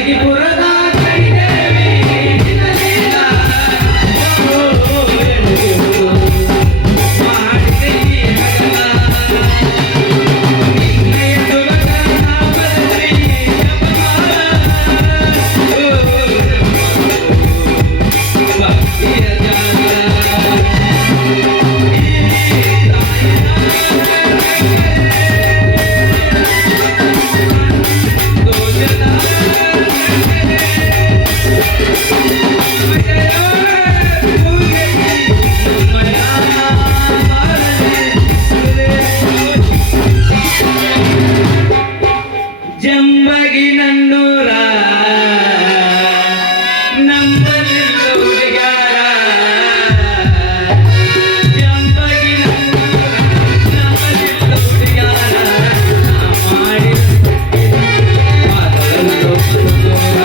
ಜಂಬಗಿಪುರದ ಕೈದೇವಿ ನಿನ್ನ ಲೀಲ. ಮಾಡಿದೆ ಈ ಹಗಲ. ನಿನ್ನಯ ಸುಗತ ನಾಮದಲ್ಲಿ ಜಪಮಾಲ. ಭಕ್ತಿಯ ಜಾಲ. ಜಂಬಗಿ ನನ್ನೂರ ನಮ್ಮಲ್ಲಿಲ್ಲ ಹುಡುಗಾರ. ಜಂಬಗಿ ನನ್ನೂರ ನಮ್ಮಲ್ಲಿಲ್ಲ ಹುಡುಗಾರ. ಮಾಡಿ ಮಾತಲ್ಲೋ ದೂರ.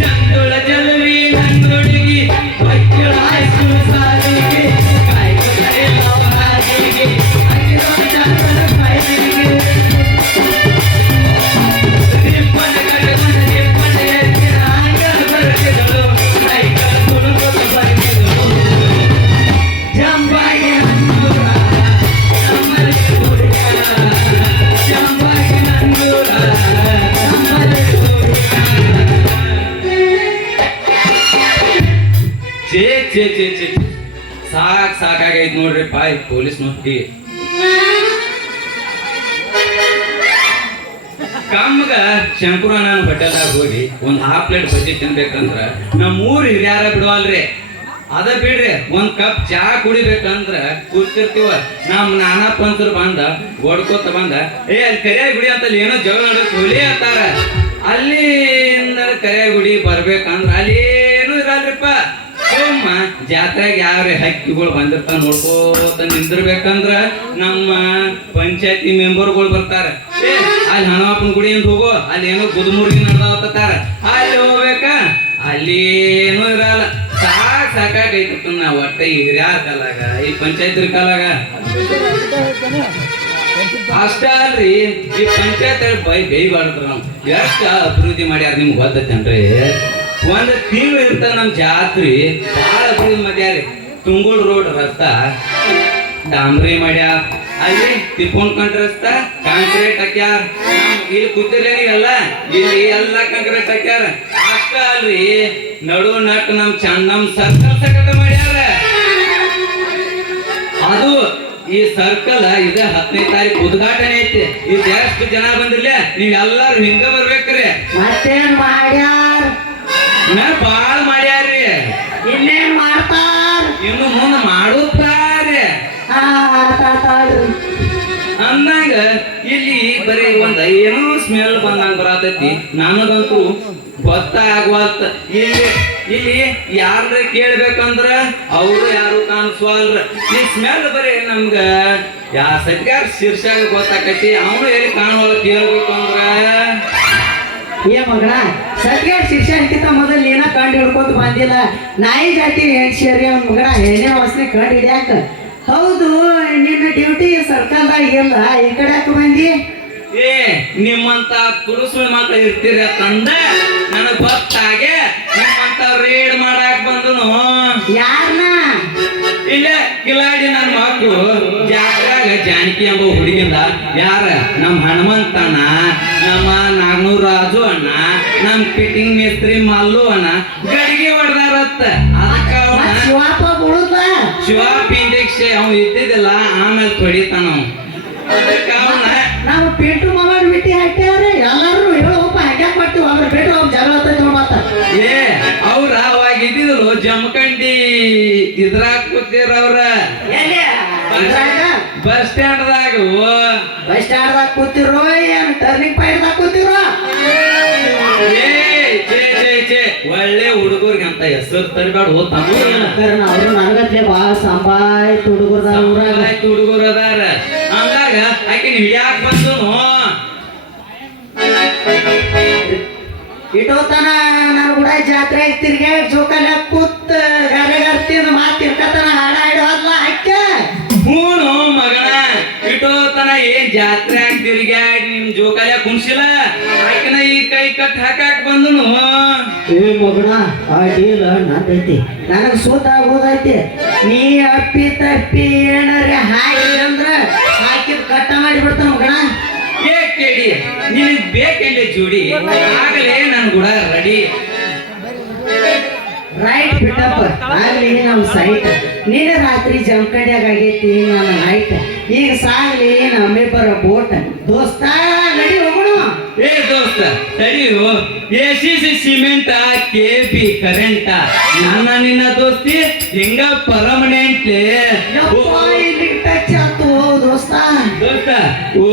ಚಂದುಳ ಜಲವಿ ನನ್ನೊಳಗಿ ಬಚ್ಚಳ ಹೈಸ್ಕೂಲ್ ಸಾಲಿಗೆ ಕಾಯ್ಕೊತಾರೆ ಹಾದಿಗೆ ಆಗಿರೋ ಚಾಂದನ ಕಾಯಿಗೆ ನಿಪ್ಪನ ಕಡೆಗೊಂಡ ನಿಪ್ಪನ ಎತ್ತಿನ ಅಂಗಲ ಬರತಿದಳು ಐಕಲ ಕುಲುಕುತ ಬರತಿದಳು. ಜಂಬಗಿ ನನ್ನೂರ ನಮ್ಮಲ್ಲಿ ಹುಡುಗಾರ. ಜಂಬಗಿ ನನ್ನೂರ ನಮ್ಮಲ್ಲಿ ಹುಡುಗಾರ. ಛೇ ಛೇ ಛೇ ಛೇ ಸಾಕಾಗೈತ್ ನೋಡ್ರಿ ಪಾಯ್ ಪೊಲೀಸ್ ನೋಡಿ. ಕಮ್ಮಗ ಶಂಕರ ನಾನು ಹೋಟೆಲ್ದಾಗ ಹೋಗಿ ಒಂದ್ ಹಾಫ್ ಪ್ಲೇಟ್ ಬಜ್ಜಿ ತಿನ್ಬೇಕಂದ್ರ ನಮ್ಮ ಊರ್ ಹಿರಿಯಾರ ಬಿಡವಲ್ರಿ. ಅದ ಬಿಡ್ರಿ ಒಂದ್ ಕಪ್ ಚಾ ಕುಡಿಬೇಕಂದ್ರ ಕೂತಿರ್ತೀವ. ನಮ್ ನಾನಾ ಪಂಚರು ಬಂದ ಓಡ್ಕೋತ ಬಂದ ಅಲ್ಲಿ ಕರಿಯ ಗುಡಿ ಅಂತ ಏನೋ ಜಗಳ ನಡಕ್ ಹುಲಿ ಅಂತಾರ. ಅಲ್ಲಿಂದ ಕರಿಯ ಗುಡಿ ಬರ್ಬೇಕಂದ್ರ ಅಲ್ಲಿ ಏನು ಇರಲ್ರಿಪ್ಪ. ಸೋಮ ಜಾತ್ರೆಗೆ ಯಾವ್ರೆ ಹಕ್ಕಿಗಳು ಬಂದಿರ್ತಾವ ನೋಡ್ಕೋತ ನಿಂದಿರ್ಬೇಕಂದ್ರ ನಮ್ಮ ಪಂಚಾಯತಿ ಮೆಂಬರ್ಗಳು ಬರ್ತಾರ. ಅಲ್ಲಿ ಹನುಮಪ್ಪನ ಗುಡಿ ಅಂತ ಹೋಗೋ ಅಲ್ಲಿ ಏನೋ ಗುದ್ಮುರ್ಗಿ ನಡೆದಾವತ್ತಾರ. ಅಲ್ಲಿ ಹೋಗ್ಬೇಕ ಅಲ್ಲಿ ಏನೂ ಇರಲ್ಲ. ಸಾಕಾಗೈತ ನಾ ಒಟ್ಟ ಈ ಹಿರಿಯಾರ ಕಾಲಾಗ ಈ ಪಂಚಾಯತಿ ಕಾಲಾಗ. ಅಷ್ಟ ಅಲ್ರಿ ಈ ಪಂಚಾಯತ್ ಬೈಬಾರ್ದ್ರ ನಾವು ಎಷ್ಟ ಅಭಿವೃದ್ಧಿ ಮಾಡ್ಯಾರ ನಿಮ್ಗೆ ಗೊತ್ತೈತೇನ್ರಿ. ಒಂದ್ ತಿಂಗಳು ಇರ್ತ ನಮ್ ಜಾತ್ರಿ ಬಾಳ ಅಭಿವೃದ್ಧಿ ಮಾಡ್ಯಾರಿ. ತುಂಗುಳ್ ರೋಡ್ ರಸ್ತಾ ಡಾಂಬ್ರಿ ಮಾಡ್ಯಾರ. ಅಲ್ಲಿ ತಿಪ್ಪೋನ್ಕಂಡ್ ರಸ್ತಾ ಕಾಂಕ್ರೀಟ್ ಹಾಕ್ಯಾರ. ಇಲ್ಲಿ ಕೂತಿರ್ಲಿ ನೀವೆಲ್ಲ ಇಲ್ಲಿ ಎಲ್ಲ ಕಾಂಕ್ರೀಟ್ ಹಾಕ್ಯಾರ. ಅಷ್ಟ ಅಲ್ರಿ ನಡು ನಟ್ ನಮ್ ನಮ್ ಸರ್ಕಲ್ ಸಕಟ ಮಾಡ್ಯಾರ. ಅದು ಈ ಸರ್ಕಲ್ ಇದ 10ನೇ ತಾರೀಕು ಉದ್ಘಾಟನೆ ಐತಿ. ಇದು ಎಷ್ಟು ಜನ ಬಂದಿರ್ಲಿ ನೀವೆಲ್ಲಾರು ಹಿಂಗ ಬರ್ಬೇಕ್ರಿ. ಮತ್ತೇನ್ ಮಾಡ್ಯಾರ? ಬಾಳ್ ಮಾಡ್ಯಾರ್ರಿ. ಇನ್ನೇನ್ ಮಾಡ್ತಾರ? ಇನ್ನು ಮುಂದೆ ಮಾಡುತ್ತಾರೆ ಅಂದಂಗ ಇಲ್ಲಿ ಬರೀ ಒಂದ್ ಏನೋ ಸ್ಮೆಲ್ ಬಂದಂಗ ಬರತೈತಿ. ನನಗಂತೂ ಗೊತ್ತಾಗವಲ್ತ. ಇಲ್ಲಿ ಯಾರ ಕೇಳ್ಬೇಕಂದ್ರ ಅವ್ರು ಯಾರು ಕಾಣಿಸ್ವಲ್ರ. ಈ ಸ್ಮೆಲ್ ಬರೀ ನಮ್ಗ ಯಾ ಸತ್ಯಾರ ಶೀರ್ಷಾಗ ಗೊತ್ತಾಕೈತಿ. ಅವನು ಎಲ್ಲಿ ಕಾಣುವಲ್ಲ ಕೇಳ್ಬೇಕಂದ್ರ ಏ ಮಗನ ಸತ್ಯ ಶಿಕ್ಷೆ ಅಂಕಿತ ಮೊದಲು ಏನ ಕಂಡು ಹಿಡ್ಕೊತ ಬಂದಿಲ್ಲ. ನಾಯಿ ಜಾತಿ ಸೇರಿ ಅವ್ನ ಮಗನ ಏನೇ ವಾಸನೆ ಕಂಡು ಹಿಡಿಯಾಕ. ಹೌದು ನಿನ್ನ ಡ್ಯೂಟಿ ಸರ್ಕಲ್ದಾಗ ಇಲ್ಲ, ಈ ಕಡೆ ಯಾಕೆ ಬಂದಿ? ಏ ನಿಮ್ಮಂತ ತುಡುಸು ಮಕ್ಳು ಇರ್ತೀರ ತಂದ ನನಗ್ ಗೊತ್ತಾಗೆ ನಿಮ್ಮಂತ ರೇಡ್ ಮಾಡಾಕ್ ಬಂದನು. ಯಾರನ್ನ? ಇಲ್ಲ ಕಿಲಾಡಿ ನನ್ನ ಮಕ್ಕಳು ಜಾತ್ರೆಗ ಜಾನಕಿ ಎಂಬ ಹುಡುಗಿಂದ ಯಾರ ನಮ್ಮ ಹನುಮಂತಣ್ಣ, ನಮ್ಮ ನಾಗನೂರ್ ರಾಜು ಅಣ್ಣ, ನಮ್ ಫಿಟ್ಟಿಂಗ್ ಮೇಸ್ತ್ರಿ ಮಲ್ಲು ಅಣ್ಣ ಗಡಿಗೆ ಹೊಡೆದಾರತ್ತ. ಅದಕ್ಕ ಶಿವಪ್ಪ ಬಿಡುದ ಶಿವಪ್ಪ ಇಂಜೆಕ್ಷೆ ಅವ್ನು ಇದ್ದಿದ್ದಿಲ್ಲ, ಆಮೇಲೆ ತೊಡಿತಾನ ಅವ. ಅದಕ್ಕ ಅವನ ನಾವು ಪೇಟು ಮಗನ್ ಬಿಟ್ಟಿ ಹಾಕ್ಯಾರ. ಎಲ್ಲಾರು ಹೇಳೋಪ್ಪ ಹಾಕ್ಯಾಕ ಮಾಡ್ತೀವಿ ಅವ್ರ ಪೇಟು ಅವ್ನ ಜಗಳ ಮಾತ. ಏ ಅವ್ರ ಅವಾಗ ಇದ್ದಿದ್ರು ಜಮಖಂಡಿ ಇದ್ರಾಗ ಕೂತಿರವ್ರ ಬಸ್ ಸ್ಟ್ಯಾಂಡ್ದಾಗ. ಬಸ್ ಸ್ಟ್ಯಾಂಡ್ದಾಗ ಕೂತಿರೋ ಏನ್ ಟರ್ನಿಂಗ್ ಪಾಯಿಂಟ್ದಾಗ ಕೂತಿರೋ? ಒಳ್ಳೆ ಹುಡುಗರಿಗೆ ಅಂತ ಹೆಸರು ತರಬೇಡ. ಅವ್ರು ನನಗತ್ಲೆ ಬಾಳ ಸಂಬಾಯ್ತು ಹುಡುಗರು ಅದಾರ ಅಂದಾಗ ಆಕೆ ಹಿಡಿಯಾಕ ಬಂದು ಇಟೋತನ ನಾನು ಕೂಡ ಜಾತ್ರೆ ತಿರ್ಗಿ ಜೋಕಲ್ಲ ಕೂತ್ ಗರಗರ್ತಿನ ಮಾತಿರ್ಕತನ ಹಾಡ ಹಿಡೋದ್ಲ ಅಕ್ಕ. ಹೂನು ಮಗನ ಏನ್ ಜಾತ್ರೆ ತಿರುಗಾಡಿ ನಿಮ್ ಜೋಕಾಲ ಕುಣ್ಸಿಲ್ಲ ಆಕಿನ ಈ ಕೈ ಕಟ್ ಹಾಕಾಕ್ ಬಂದನು ಏ ಮಗಣ ಆ ಡೀಲ್ ನಂದೈತಿ ನನಗ್ ಸೂತ ಆಗೋದೈತಿ ನೀ ಅಪ್ಪಿ ತಪ್ಪಿ ಏನಾರ ಹಾಕಿ ಅಂದ್ರ ಹಾಕಿದ್ ಕಟ್ಟ ಮಾಡಿ ಬಿಡ್ತಾನ ಮಗಣ ಏ ಕೇಳಿ ನಿನಗ್ ಬೇಕೆಲ್ಲೇ ಜೋಡಿ ಆಗಲೇ ನನ್ ಕೂಡ ರೆಡಿ ರೈಟ್ ಬಿಟ್ಟಪ್ಪ ಆಗ್ಲಿ ನಾವು ಸೈಟ್ ನಿನ್ನ ರಾತ್ರಿ ಜಮಖಂಡ್ಯಾಗ ಆಗೈತಿ ನನ್ನ ನೈಟ್ ಈಗ ಸಾಗ್ಲಿ ನಮ್ಮಿಬ್ಬರ ಬೋಟ್ ದೋಸ್ತ ನಡಿ ಹೋಗೋಣ ಏ ದೋಸ್ತ ತಡಿಯು ಎಸಿಸಿ ಸಿಮೆಂಟ್ ಕೆಬಿ ಕರೆಂಟ್ ನನ್ನ ನಿನ್ನ ದೋಸ್ತಿ ಹಿಂಗ ಪರ್ಮನೆಂಟ್ಲಿ ಯಪ್ಪ ಇಲ್ಲಿ ಟಚ್ ಆತು ದೋಸ್ತ ದೋಸ್ತ ಓ